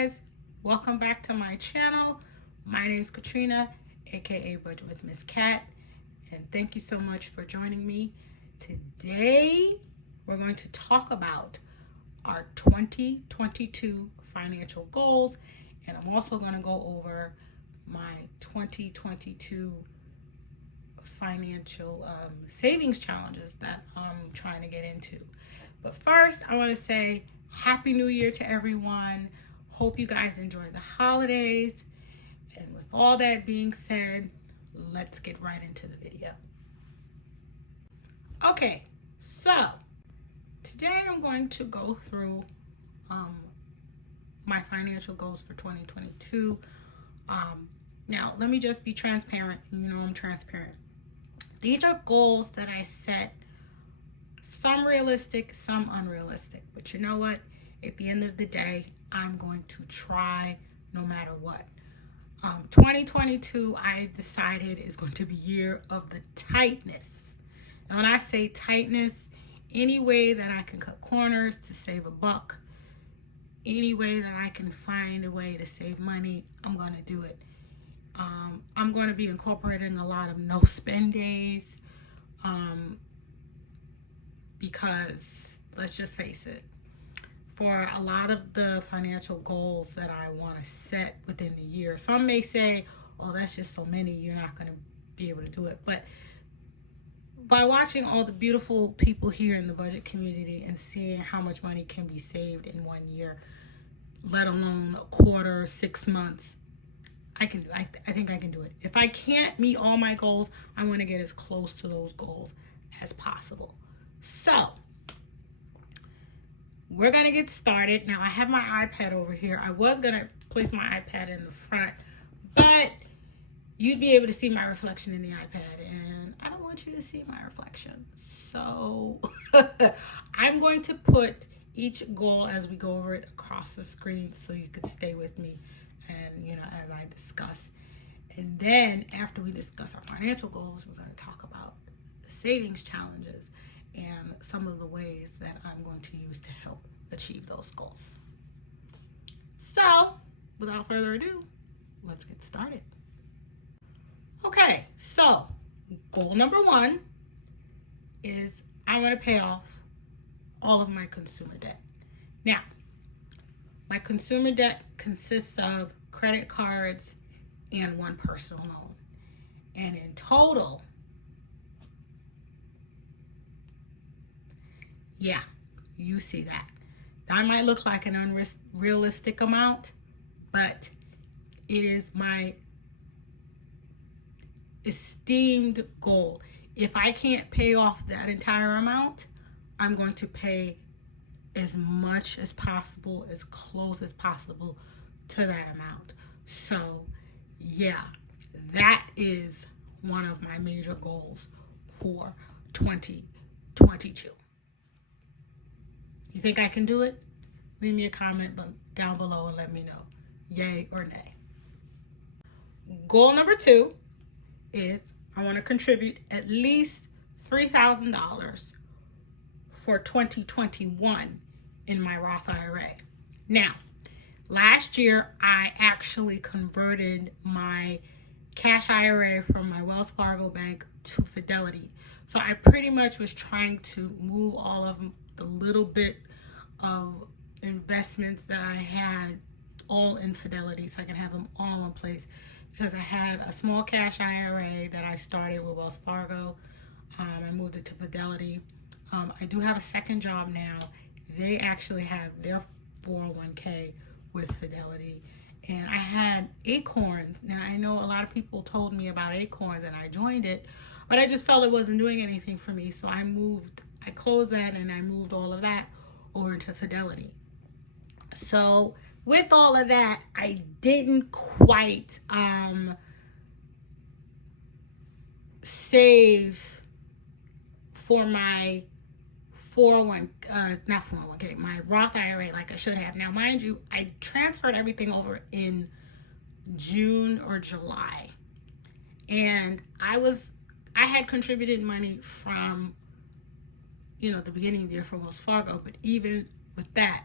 guys, welcome back to my channel. My name is Katrina, aka Budget with Miss Cat, and thank you so much for joining me. Today we're going to talk about our 2022 financial goals, and I'm also going to go over my 2022 financial savings challenges that I'm trying to get into. But first, I want to say Happy New Year to everyone. Hope you guys enjoy the holidays. And with all that being said, let's get right into the video. Okay, so today I'm going to go through my financial goals for 2022. Now, let me just be transparent. You know I'm transparent. These are goals that I set, some realistic, some unrealistic. But you know what? At the end of the day, I'm going to try no matter what. 2022, I've decided, is going to be year of the tightness. And when I say tightness, any way that I can cut corners to save a buck, any way that I can find a way to save money, I'm going to do it. I'm going to be incorporating a lot of no spend days because let's just face it, for a lot of the financial goals that I want to set within the year, some may say, oh, that's just so many, you're not going to be able to do it. But by watching all the beautiful people here in the budget community and seeing how much money can be saved in 1 year, let alone a quarter, 6 months, I think I can do it. If I can't meet all my goals, I want to get as close to those goals as possible. So we're going to get started. Now, I have my iPad over here. I was going to place my iPad in the front, but you'd be able to see my reflection in the iPad, and I don't want you to see my reflection. So I'm going to put each goal as we go over it across the screen so you could stay with me and, as I discuss. And then after we discuss our financial goals, we're going to talk about the savings challenges and some of the ways that I'm going to use to help achieve those goals. So, without further ado, let's get started. Okay, so goal number 1 is I want to pay off all of my consumer debt. Now, my consumer debt consists of credit cards and one personal loan. And in total, yeah, you see that. That might look like an unrealistic amount, but it is my esteemed goal. If I can't pay off that entire amount, I'm going to pay as much as possible, as close as possible to that amount. So, yeah, that is one of my major goals for 2022. You think I can do it? Leave me a comment down below and let me know, yay or nay. Goal number 2 is I want to contribute at least $3,000 for 2021 in my Roth IRA. Now, last year, I actually converted my cash IRA from my Wells Fargo bank to Fidelity. So I pretty much was trying to move all of the little bit of investments that I had all in Fidelity so I can have them all in one place, because I had a small cash IRA that I started with Wells Fargo. I moved it to Fidelity. I do have a second job now. They actually have their 401k with Fidelity. And I had Acorns. Now, I know a lot of people told me about Acorns and I joined it, but I just felt it wasn't doing anything for me. So I closed that and I moved all of that over to Fidelity. So with all of that, I didn't quite save for my my Roth IRA like I should have. Now, mind you, I transferred everything over in June or July, and I had contributed money from the beginning of the year from Wells Fargo, but even with that,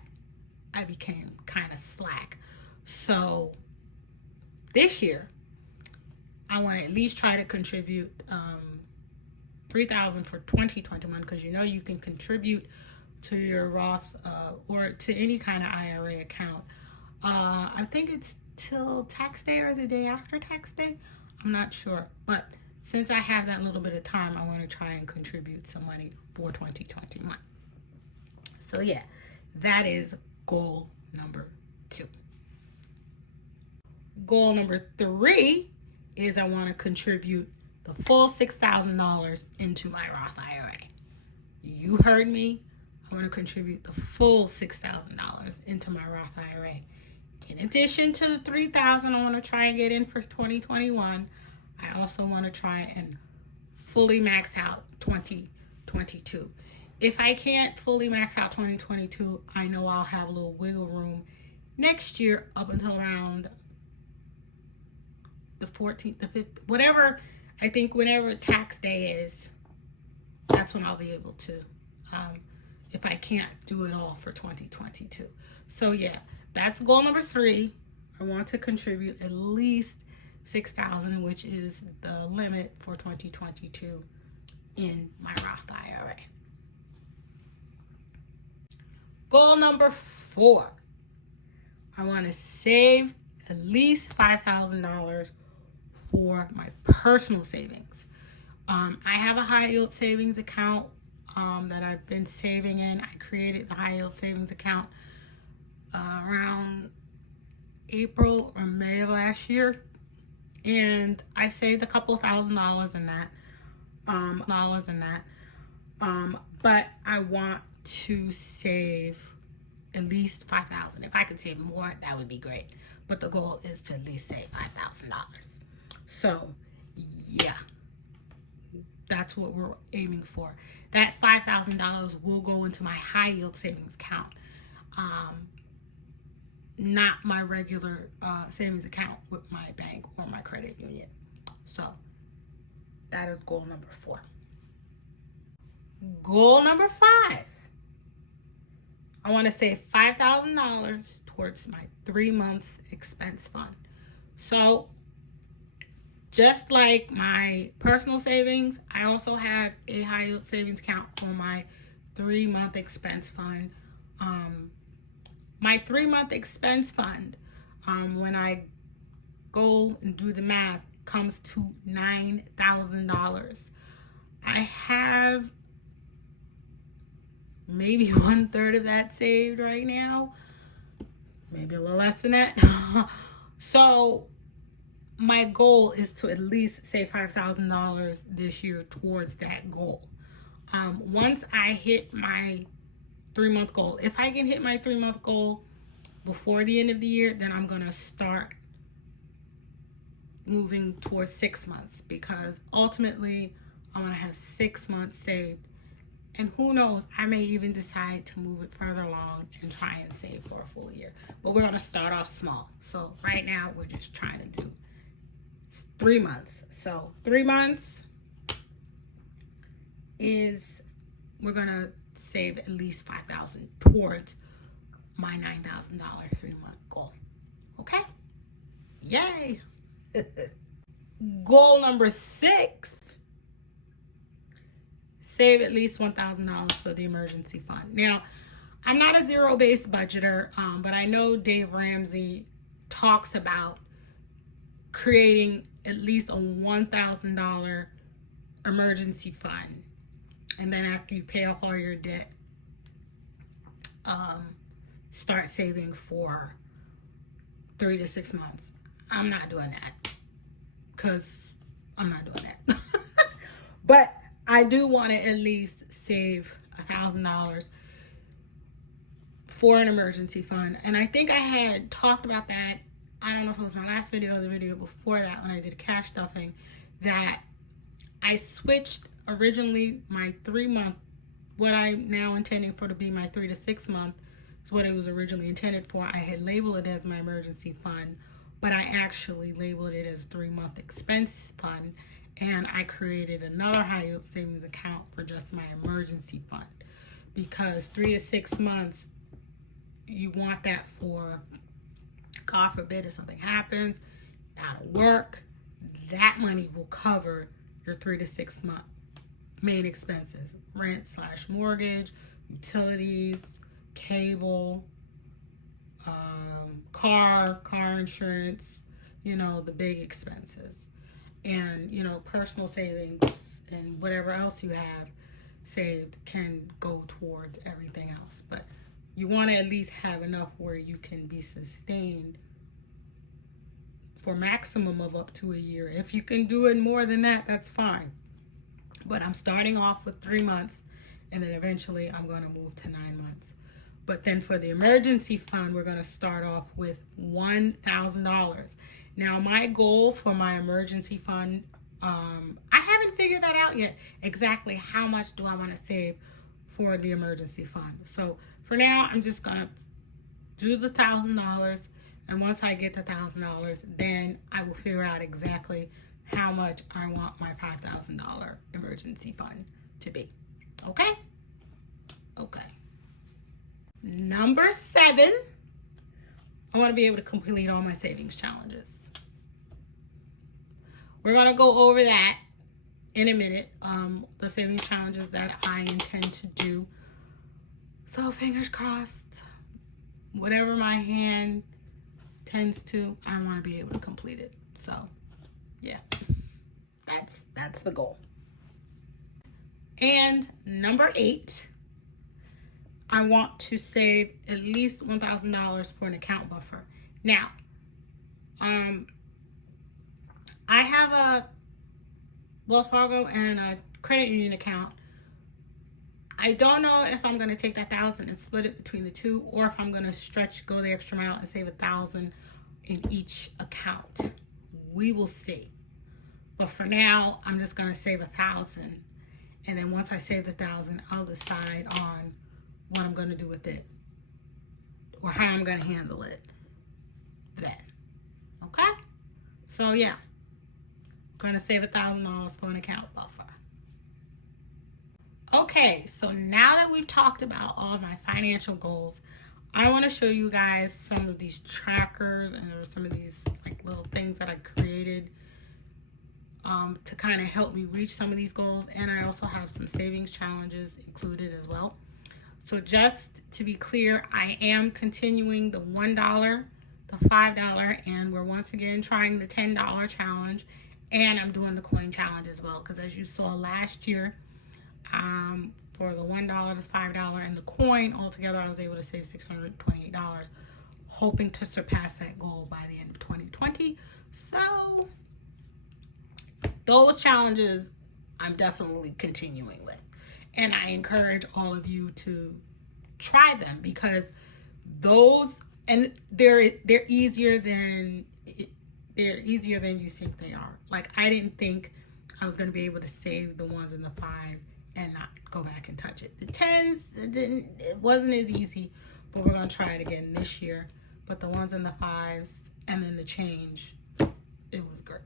I became kind of slack. So this year, I want to at least try to contribute $3,000 for 2021, because you can contribute to your Roth or to any kind of IRA account. I think it's till tax day or the day after tax day. I'm not sure, but since I have that little bit of time, I want to try and contribute some money for 2021. So yeah, that is goal number 2. Goal number 3 is I want to contribute the full $6,000 into my Roth IRA. You heard me. I want to contribute the full $6,000 into my Roth IRA. In addition to the $3,000 I want to try and get in for 2021, I also want to try and fully max out 2022. If I can't fully max out 2022, I know I'll have a little wiggle room next year up until around the 14th, the 5th, whatever. I think whenever tax day is, that's when I'll be able to, if I can't do it all for 2022. So yeah, that's goal number 3. I want to contribute at least $6,000, which is the limit for 2022 in my Roth IRA. Goal number 4. I want to save at least $5,000 for my personal savings. I have a high yield savings account that I've been saving in. I created the high yield savings account around April or May of last year, and I saved a couple $1,000s in that. But I want to save at least $5,000. If I could save more, that would be great. But the goal is to at least save $5,000. So, yeah, that's what we're aiming for. That $5,000 will go into my high yield savings account, not my regular savings account with my bank or my credit union. So, that is goal number 4. Goal number 5. I want to save $5,000 towards my 3-month expense fund. So, just like my personal savings, I also have a high yield savings account for my 3-month expense fund. My 3-month expense fund, when I go and do the math, comes to $9,000. I have maybe 1/3 of that saved right now, maybe a little less than that. So my goal is to at least save $5,000 this year towards that goal. Once I hit my 3-month goal, if I can hit my 3-month goal before the end of the year, then I'm going to start moving towards 6 months, because ultimately I want to have 6 months saved. And who knows, I may even decide to move it further along and try and save for a full year. But we're going to start off small. So right now we're just trying to do 3 months. So 3 months is, we're going to save at least $5,000 towards my $9,000 3-month goal. Okay? Yay! Goal number 6. Save at least $1,000 for the emergency fund. Now, I'm not a zero-based budgeter, but I know Dave Ramsey talks about creating at least a $1,000 emergency fund. And then after you pay off all your debt, start saving for 3 to 6 months. I'm not doing that, because I'm not doing that. But I do want to at least save $1,000 for an emergency fund. And I think I had talked about that. I don't know if it was my last video or the video before that, when I did cash stuffing, that I switched originally my 3-month, what I'm now intending for to be my 3 to 6 month, is what it was originally intended for. I had labeled it as my emergency fund, but I actually labeled it as 3-month expense fund. And I created another high yield savings account for just my emergency fund, because 3 to 6 months, you want that for, God forbid, if something happens, out of work, that money will cover your 3 to 6 month main expenses: rent / mortgage, utilities, cable, car insurance, the big expenses. And, personal savings and whatever else you have saved can go towards everything else. But you want to at least have enough where you can be sustained for maximum of up to a year. If you can do it more than that, that's fine. But I'm starting off with 3 months, and then eventually I'm going to move to 9 months. But then for the emergency fund, we're going to start off with $1,000. Now, my goal for my emergency fund, I haven't figured that out yet. Exactly how much do I want to save for the emergency fund? So for now, I'm just going to do the $1,000. And once I get the $1,000, then I will figure out exactly how much I want my $5,000 emergency fund to be. Okay? Okay. Number 7, I want to be able to complete all my savings challenges. We're going to go over that in a minute, the savings challenges that I intend to do. So fingers crossed, whatever my hand tends to, I want to be able to complete it. So yeah, that's the goal. And number 8, I want to save at least $1,000 for an account buffer. Now, I have a Wells Fargo and a credit union account. I don't know if I'm going to take that $1,000 and split it between the two, or if I'm going to go the extra mile and save $1,000 in each account. We will see. But for now, I'm just going to save $1,000, and then once I save the $1,000, I'll decide on what I'm going to do with it, or how I'm going to handle it then. Okay? So yeah, I'm going to save $1,000 for an account buffer. Okay, so now that we've talked about all of my financial goals, I want to show you guys some of these trackers, and there were some of these like little things that I created to kind of help me reach some of these goals. And I also have some savings challenges included as well. So just to be clear, I am continuing the $1, the $5, and we're once again trying the $10 challenge, and I'm doing the coin challenge as well, because as you saw last year, for the $1, the $5, and the coin, altogether I was able to save $628, hoping to surpass that goal by the end of 2020. So those challenges I'm definitely continuing with, and I encourage all of you to try them, because those, and they're easier than you think they are. Like, I didn't think I was going to be able to save the 1s and the 5s and not go back and touch it. The 10s, it wasn't as easy, but we're going to try it again this year. But the 1s and the 5s, and then the change, it was great.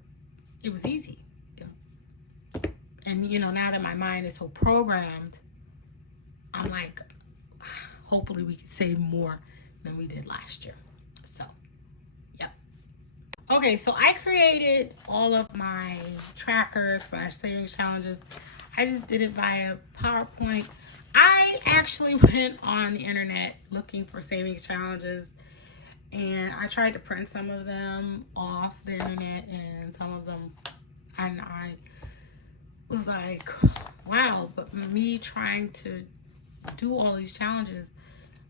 It was easy. And now that my mind is so programmed, I'm like, hopefully we can save more than we did last year. So, yep. Okay, so I created all of my trackers / savings challenges. I just did it via PowerPoint. I actually went on the internet looking for savings challenges, and I tried to print some of them off the internet, and some of them, and I was like, wow. But me trying to do all these challenges,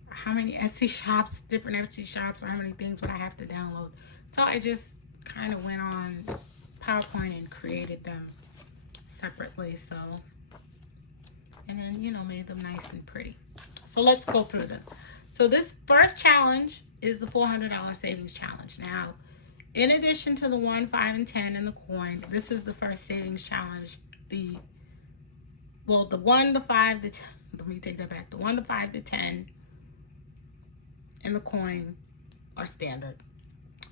how many different Etsy shops, or how many things would I have to download? So I just kind of went on PowerPoint and created them separately, so, and then made them nice and pretty. So let's go through them. So this first challenge is the $400 savings challenge. Now, in addition to the 1, 5, and 10 and the coin, this is the first savings challenge. The 1, the 5, the 10, let me take that back. The 1, the 5, the 10 and the coin are standard.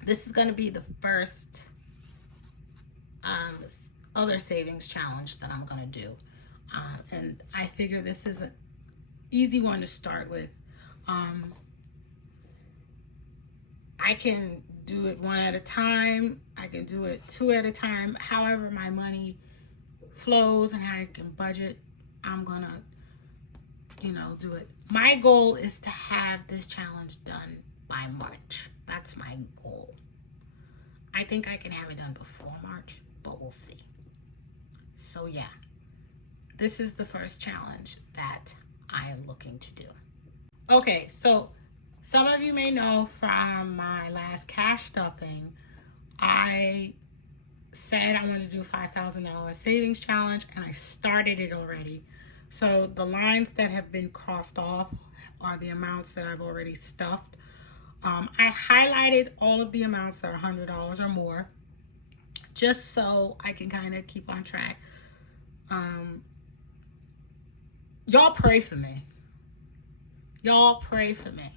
This is going to be the first other savings challenge that I'm going to do. And I figure this is an easy one to start with. I can do it one at a time. I can do it two at a time. However my money flows and how I can budget, I'm gonna, do it. My goal is to have this challenge done by March. That's my goal. I think I can have it done before March, but we'll see. So yeah, this is the first challenge that I am looking to do. Okay, so some of you may know from my last cash stuffing, I said I wanted to do $5,000 savings challenge, and I started it already. So the lines that have been crossed off are the amounts that I've already stuffed. I highlighted all of the amounts that are $100 or more, just so I can kind of keep on track. Y'all pray for me. Y'all pray for me.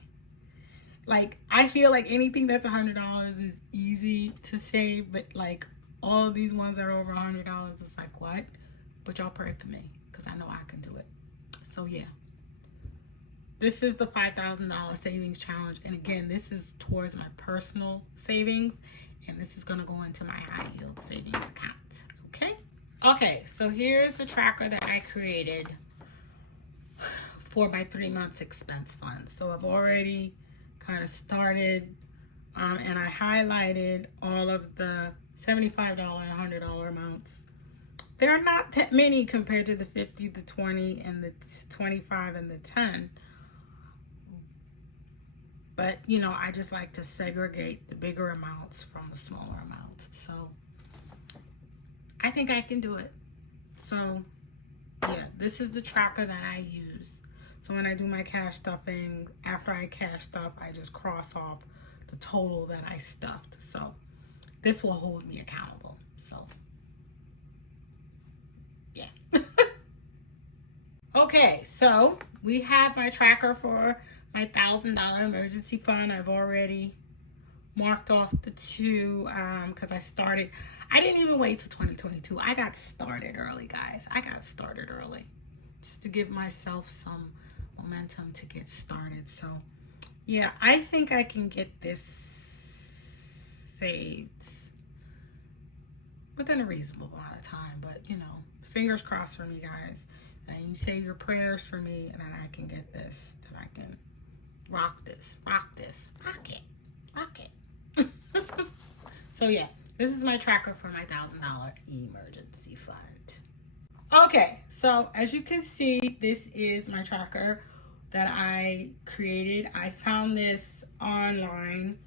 Like, I feel like anything that's $100 is easy to save, but like all of these ones that are over $100, it's like, what? But y'all pray for me, because I know I can do it. So yeah, this is the $5,000 savings challenge. And again, this is towards my personal savings, and this is going to go into my high yield savings account. Okay, so here's the tracker that I created for my 3 months expense fund. So I've already kind of started, and I highlighted all of the $75 and $100 amounts. There are not that many compared to the 50, the 20, and the 25 and the 10. But, I just like to segregate the bigger amounts from the smaller amounts. So I think I can do it. So yeah, this is the tracker that I use. So when I do my cash stuffing, after I cash stuff, I just cross off the total that I stuffed. So this will hold me accountable. So yeah. Okay, so we have my tracker for my $1,000 emergency fund. I've already marked off the two because I didn't even wait till 2022. I got started early, guys. I got started early just to give myself some momentum to get started. So yeah, I think I can get this saved within a reasonable amount of time. But fingers crossed for me, guys. And you say your prayers for me, and then I can get this, that I can rock it. So yeah, this is my tracker for my $1,000 emergency fund. Okay, so as you can see, this is my tracker that I created. I found this online.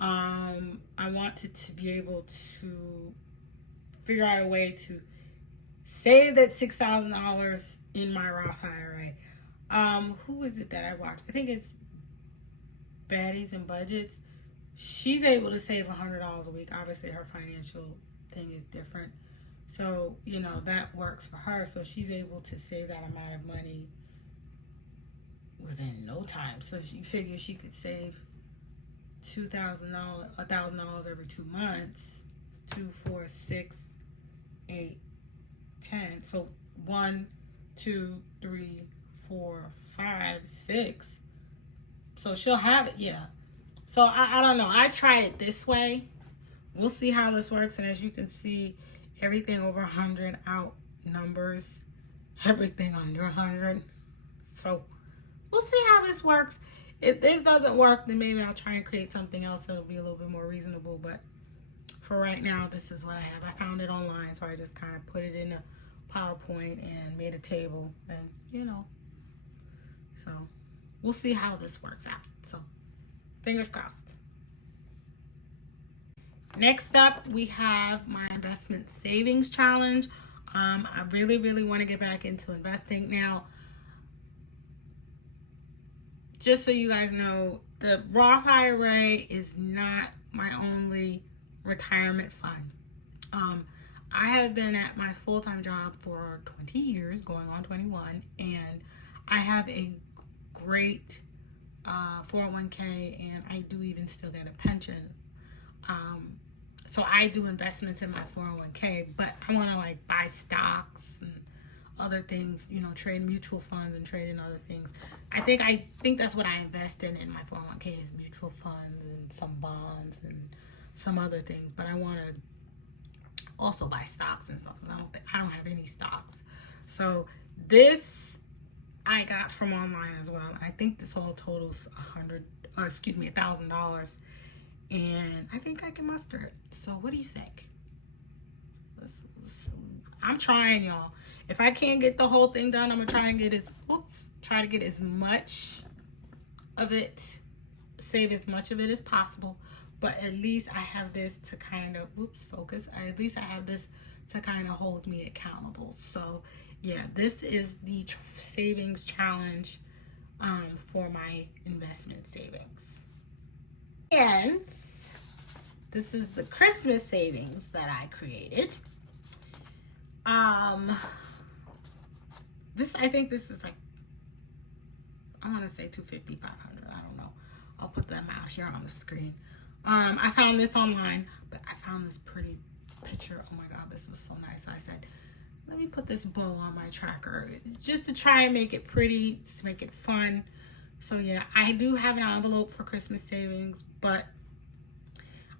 I wanted to be able to figure out a way to save that $6,000 in my Roth IRA. Who is it that I watch? I think it's Baddies and Budgets. She's able to save $100 a week. Obviously, her financial thing is different. So, that works for her. So she's able to save that amount of money within no time. So you figure she could save $1,000 every 2 months. 2, 4, 6, 8, 10. So 1, 2, 3, 4, 5, 6. So she'll have it, yeah. So I don't know. I tried it this way. We'll see how this works. And as you can see, everything over 100 outnumbers everything under 100. So we'll see how this works. If this doesn't work, then maybe I'll try and create something else that'll be a little bit more reasonable. But for right now, this is what I have. I found it online, so I just kind of put it in a PowerPoint and made a table. And, so we'll see how this works out. So fingers crossed. Next up, we have my investment savings challenge. I really, really want to get back into investing. Now, just so you guys know, the Roth IRA is not my only retirement fund. I have been at my full-time job for 20 years, going on 21, and I have a great 401k, and I do even still get a pension. So I do investments in my 401k, but I want to buy stocks and other things, trade mutual funds and trade in other things. I think that's what I invest in my 401k is mutual funds and some bonds and some other things, but I want to also buy stocks and stuff because I don't have any stocks. So this I got from online as well. I think this all totals $1,000, and I think I can muster it. So what do you think? I'm trying, y'all. If I can't get the whole thing done, I'm gonna try to get as much of it, save as much of it as possible. But at least I have this to kind of at least I have this to kind of hold me accountable. So yeah, this is the savings challenge for my investment savings. And this is the Christmas savings that I created. I think this is like, I want to say $250, $500. I don't know. I'll put them out here on the screen. I found this online, but I found this pretty picture. Oh my God, this was so nice. So I said, let me put this bow on my tracker just to try and make it pretty, to make it fun. So yeah, I do have an envelope for Christmas savings, but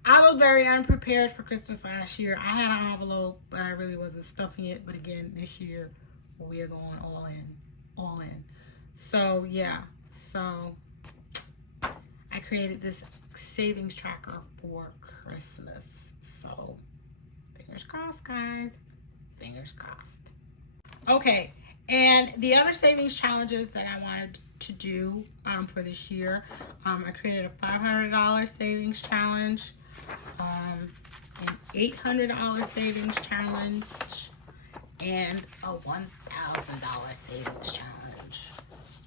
I was very unprepared for Christmas last year. I had an envelope, but I really wasn't stuffing it. But again, this year, we are going all in. So yeah, so I created this savings tracker for Christmas. So fingers crossed, guys. Fingers crossed. Okay, and the other savings challenges that I wanted to do for this year, I created a $500 savings challenge, an $800 savings challenge, and a $1,000 savings challenge.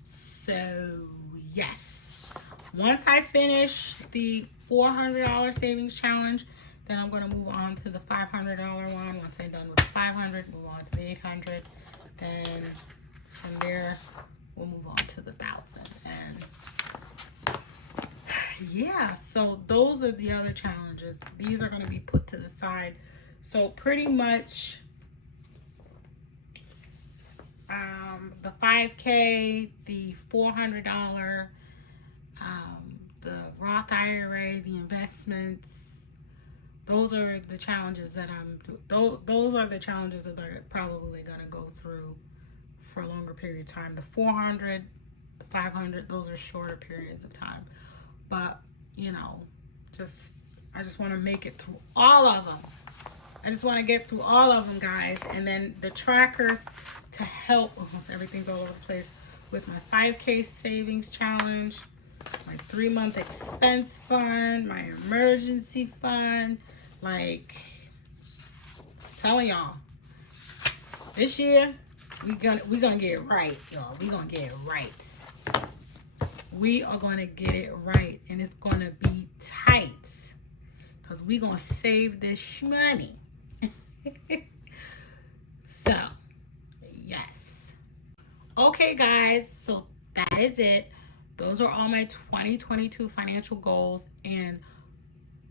So yes, once I finish the $400 savings challenge, then I'm going to move on to the $500 one. Once I'm done with the 500, move on to the 800. Then from there, we'll move on to the 1,000. And yeah, so those are the other challenges. These are going to be put to the side. So pretty much the 5K, the $400, the Roth IRA, the investments, those are the challenges that those are the challenges that are probably going to go through for a longer period of time. The 400, the 500, those are shorter periods of time. But, you know, I just want to make it through all of them. I just want to get through all of them, guys. And then the trackers to help, almost everything's all over the place, with my 5K savings challenge, my 3-month expense fund, my emergency fund. Like, I'm telling y'all, this year, we gonna get it right, y'all. We gonna get it right. We are gonna get it right, and it's gonna be tight, because we gonna save this money. So, yes. Okay, guys, so that is it. Those are all my 2022 financial goals, and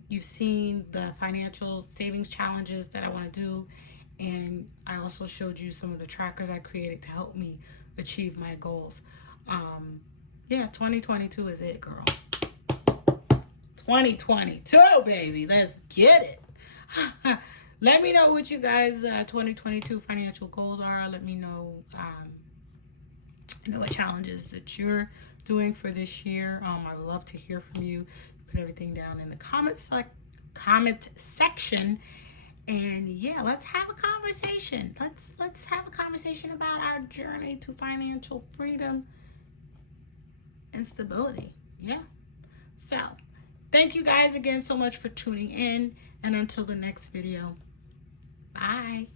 you've seen the financial savings challenges that I want to do, and I also showed you some of the trackers I created to help me achieve my goals. Yeah, 2022 is it, girl. 2022, baby. Let's get it. Let me know what you guys' 2022 financial goals are. Let me know what challenges that you're doing for this year. I would love to hear from you. Put everything down in the comment section. And yeah, let's have a conversation. Let's have a conversation about our journey to financial freedom and stability. Yeah. So, thank you guys again so much for tuning in. And until the next video, bye.